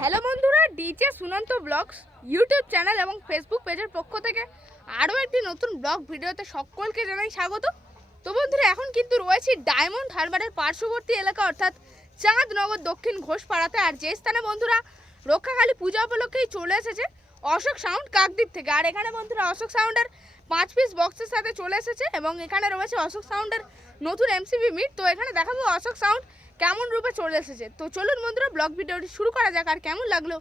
Hello বন্ধুরা, DJ Sunanta blogs YouTube channel এবং Facebook পেজের পক্ষ থেকে আরও একটি নতুন ব্লগ ভিডিওতে সকলকে জানাই স্বাগত। তো বন্ধুরা, এখন কিন্তু রয়েছি ডায়মন্ড হারবারের পার্শ্ববর্তী এলাকা, অর্থাৎ চাঁদনগর দক্ষিণ ঘোষপাড়াতে। আর যে স্থানে বন্ধুরা রক্ষাকালী পূজা উপলক্ষেই চলে এসেছে অশোক সাউন্ড কাকদ্বীপ থেকে। আর এখানে বন্ধুরা অশোক সাউন্ডের পাঁচ পিস বক্সের সাথে চলে এসেছে এবং এখানে রয়েছে অশোক সাউন্ডের নতুন এমসিবি মিট তো এখানে দেখাবো অশোক সাউন্ড কেমন রূপে চলে এসেছে। তো চলুন বন্ধুরা ব্লগ ভিডিওটি শুরু করা যাক আর কেমন লাগল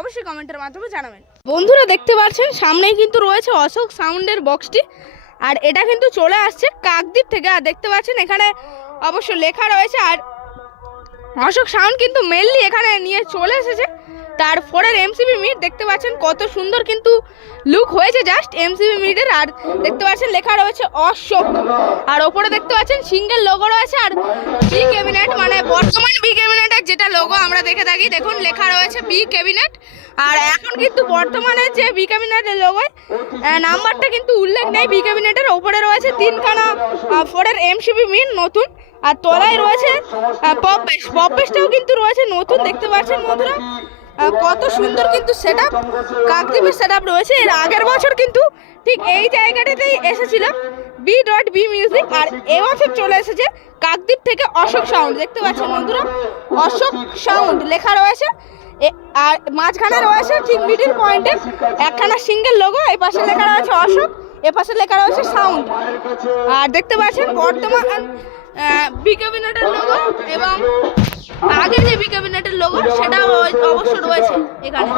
অবশ্যই কমেন্টের মাধ্যমে জানাবেন। বন্ধুরা, দেখতে পাচ্ছেন, সামনেই কিন্তু রয়েছে অশোক সাউন্ডের বক্সটি আর এটা কিন্তু চলে আসছে কাকদ্বীপ থেকে। আর দেখতে পাচ্ছেন, এখানে অবশ্য লেখা রয়েছে, আর অশোক সাউন্ড কিন্তু মেনলি এখানে নিয়ে চলে এসেছে। তার ফোরের এমসিবি মিট দেখতে পাচ্ছেন কত সুন্দর কিন্তু লুক হয়েছে জাস্ট এমসিবি মিটের, আর দেখতে পাচ্ছেন লেখা রয়েছে অশোক। আর ওপরে দেখতে পাচ্ছেন সিঙ্গেল লোগো রয়েছে, আর বি ক্যাবিনেট মানে বর্তমান বি ক্যাবিনেটের যেটা লোগো আমরা দেখে থাকি, দেখুন লেখা রয়েছে বি ক্যাবিনেট আর এখন কিন্তু বর্তমানে যে বি ক্যাবিনেটের লোগোয় নাম্বারটা কিন্তু উল্লেখ নেই বি ক্যাবিনেটের ওপরে রয়েছে তিনখানা ফোরের এমসিবি মিট নতুন, আর তলায় রয়েছে পপ বেস পপ বেসটাও কিন্তু রয়েছে নতুন, দেখতে পাচ্ছেন বন্ধুরা? কত সুন্দর কিন্তু সেট আপ কাকদ্বীপের সেট আপ রয়েছে। এর আগের বছর কিন্তু ঠিক এই জায়গাটাতেই এসেছিল বি ডট বি মিউজিক আর এবছর চলে এসেছে কাকদ্বীপ থেকে অশোক সাউন্ড দেখতে পাচ্ছেন বন্ধুরা? অশোক সাউন্ড লেখা রয়েছে। আর মাঝখানে রয়েছে ঠিক মিডিল পয়েন্টে একখানা সিঙ্গেল লোগো এই পাশে লেখা রয়েছে অশোক। এ পাশে লেখা রয়েছে সাউন্ড আর দেখতে পাচ্ছেন বর্তমান বি ক্যাবিনেটের লোগো এবং আগে যে বি ক্যাবিনেটের লোগো সেটা অবশ্য রয়েছে এখানে।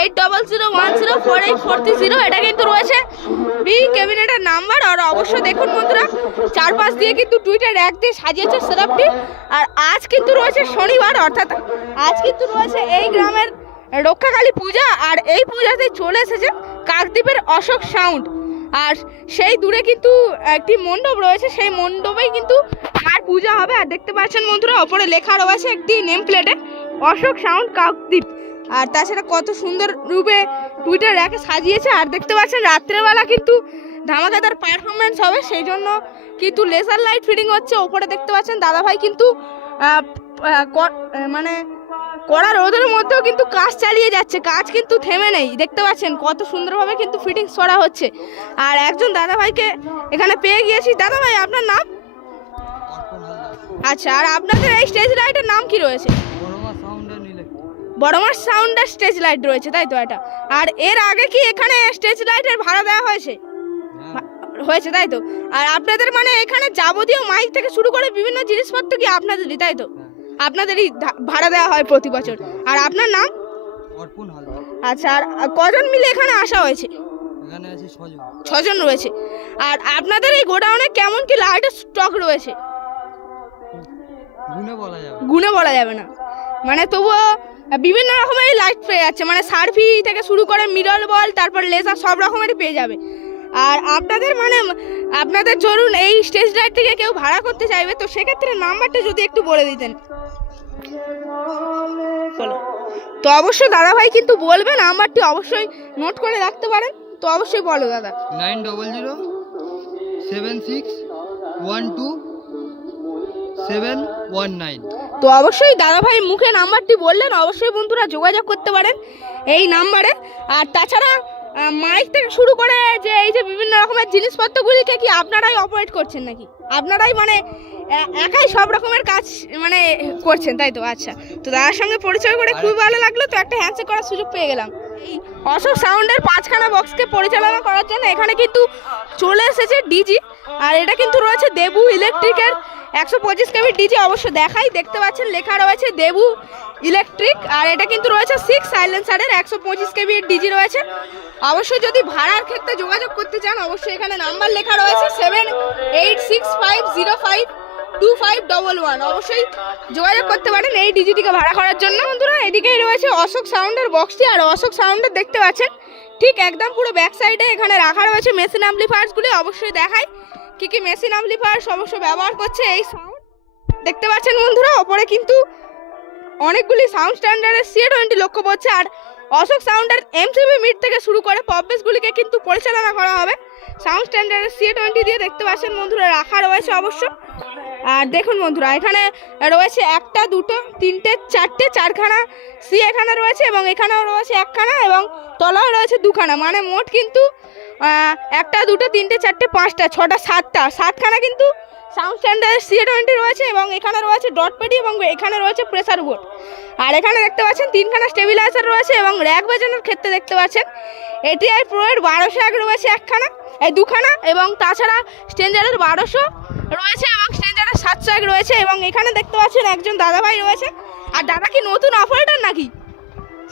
Eight double zero one zero four eight four three zero এটা কিন্তু রয়েছে বি ক্যাবিনেটের নাম্বার আর অবশ্যই দেখুন বন্ধুরা চারপাশ দিয়ে কিন্তু টুইটার এক দিয়ে সাজিয়েছে সেরাপটি আর আজ কিন্তু রয়েছে শনিবার অর্থাৎ আজ কিন্তু রয়েছে এই গ্রামের রক্ষাকালী পূজা। আর এই পূজাতে চলে এসেছে কাকদ্বীপের অশোক সাউন্ড আর সেই দূরে কিন্তু একটি মণ্ডপ রয়েছে, সেই মণ্ডপেই কিন্তু আর পূজা হবে। আর দেখতে পাচ্ছেন বন্ধুরা, ওপরে লেখা রয়েছে একটি নেম প্লেটে, অশোক সাউন্ড কাকদ্বীপ। আর তাছাড়া কত সুন্দর রূপে টুইটার র্যাকে সাজিয়েছে। আর দেখতে পাচ্ছেন, রাত্রেবেলা কিন্তু ধামাকাদার পারফরমেন্স হবে, সেই জন্য কিন্তু লেজার লাইট ফিটিং হচ্ছে। ওপরে দেখতে পাচ্ছেন, দাদাভাই কিন্তু মানে কড়া রোদের মধ্যেও কিন্তু কাজ চালিয়ে যাচ্ছে কাজ কিন্তু থেমে নেই। দেখতে পাচ্ছেন কত সুন্দরভাবে কিন্তু ফিটিংস করা হচ্ছে। আর একজন দাদাভাইকে এখানে পেয়ে গিয়েছি। দাদাভাই আপনার নাম? আচ্ছা আর আপনাদের এই স্টেজ লাইটের নাম কি রয়েছে? বড়মার সাউন্ডের স্টেজ লাইট রয়েছে তাই তো এটা? আর এর আগে কি এখানে স্টেজ লাইটের ভাড়া দেওয়া হয়েছে? হ্যাঁ। হয়েছে তাই তো? আর আপনাদের মানে এখানে যাবতীয় মাইক থেকে শুরু করে বিভিন্ন জিনিসপত্র কি আপনাদেরই তাই তো? আপনাদেরই ভাড়া দেওয়া হয় প্রতি বছর। আর আপনার নাম? অর্পণ হালদার। আচ্ছা আর কজন মিলে এখানে আসা হয়েছে? এখানে আছে ছজন। ছজন রয়েছে। আর আপনাদের এই গোডাউনে কেমন কি লাইটের স্টক রয়েছে? গুনে বলা যাবে গুণে বলা যাবে না। মানে তবুও বিভিন্ন রকমের লাইট পেয়ে যাচ্ছে। মানে সার্ভি থেকে শুরু করে মিরল বল তারপর লেজার সব রকমের পেয়ে যাবে। আর আপনাদের মানে আপনাদের ধরুন এই স্টেজ লাইট থেকে কেউ ভাড়া করতে চাইবে তো সেক্ষেত্রে নাম্বারটা যদি একটু বলে দিতেন। বলো। তো অবশ্যই দাদাভাই কিন্তু বলবেন নাম্বারটি অবশ্যই নোট করে রাখতে পারেন। তো অবশ্যই বলো দাদা। Nine double zero seven six one two seven one nine তো অবশ্যই দাদাভাই মুখে নাম্বারটি বললেন অবশ্যই বন্ধুরা যোগাযোগ করতে পারেন এই নাম্বারে। আর তাছাড়া মাইক থেকে শুরু করে যে এই যে বিভিন্ন রকমের জিনিসপত্রগুলিকে কি আপনারাই অপারেট করছেন নাকি? আপনারাই মানে একাই সব রকমের কাজ মানে করছেন তাই তো? আচ্ছা তো দাদার সঙ্গে পরিচয় করে খুবই ভালো লাগল তো একটা হ্যান্ডশেক করার সুযোগ পেয়ে গেলাম। এই অশোক সাউন্ডের পাঁচখানা বক্সকে পরিচালনা করার জন্য এখানে কিন্তু চলে এসেছে ডিজি আর এটা কিন্তু রয়েছে দেবু ইলেকট্রিকের একশো পঁচিশ কেমি ডিজি অবশ্য দেখাই, দেখতে পাচ্ছেন লেখা রয়েছে দেবু ইলেকট্রিক আর এটা কিন্তু রয়েছে সিক্স সাইলেন্সারের একশো পঁচিশ কেমি ডিজি রয়েছে। অবশ্যই যদি ভাড়ার ক্ষেত্রে যোগাযোগ করতে চান, অবশ্যই এখানে নাম্বার লেখা রয়েছে seven eight six five zero five two five double one অবশ্যই যোগাযোগ করতে পারেন এই ডিজিটিকে ভাড়া করার জন্য বন্ধুরা এদিকেই রয়েছে অশোক সাউন্ডের বক্সটি আর অশোক সাউন্ডের দেখতে পাচ্ছেন ঠিক একদম পুরো ব্যাক সাইডে এখানে রাখা রয়েছে মেশিন অ্যাম্পলিফায়ার্সগুলি অবশ্যই দেখায় কি কি মেশিন অ্যাম্পলিফায়ার্স অবশ্য ব্যবহার করছে এই সাউন্ড দেখতে পাচ্ছেন বন্ধুরা ওপরে কিন্তু অনেকগুলি সাউন্ড স্ট্যান্ডার্ডের সি টোয়েন্টি লক্ষ্য পড়ছে আর অশোক সাউন্ডের এমসিবি মিট থেকে শুরু করে পপবেসগুলিকে কিন্তু পরিচালনা করা হবে সাউন্ড স্ট্যান্ডার্ডের সি টোয়েন্টি দিয়ে দেখতে পাচ্ছেন বন্ধুরা রাখা রয়েছে অবশ্য আর দেখুন বন্ধুরা, এখানে রয়েছে একটা, দুটো, তিনটে, চারটে, চারখানা, সি এখানে রয়েছে এবং এখানেও রয়েছে একখানা এবং তলাও রয়েছে দুখানা। মানে মোট কিন্তু একটা, দুটো, তিনটে, চারটে, পাঁচটা, ছটা, সাতটা। সাতখানা কিন্তু সাউন্ড স্ট্যান্ডার্ড সি টোয়েন্টি রয়েছে এবং এখানে রয়েছে ডট পেডি এবং এখানে রয়েছে প্রেসার বোর্ড আর এখানে দেখতে পাচ্ছেন তিনখানা স্টেবিলাইজার রয়েছে এবং র্যাক বাজানোর ক্ষেত্রে দেখতে পাচ্ছেন এটিআই প্রোয়ের বারোশো এক রয়েছে একখানা, এই দুখানা এবং তাছাড়া স্ট্রেঞ্জারের বারোশো রয়েছে এবং সাতশো এক রয়েছে এবং এখানে দেখতে পাচ্ছেন একজন দাদাভাই রয়েছে। আর দাদা কি নতুন অপারেটর নাকি?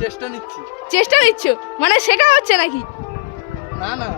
চেষ্টা নিচ্ছি। চেষ্টা নিচ্ছ? মানে শেখা হচ্ছে নাকি? না না।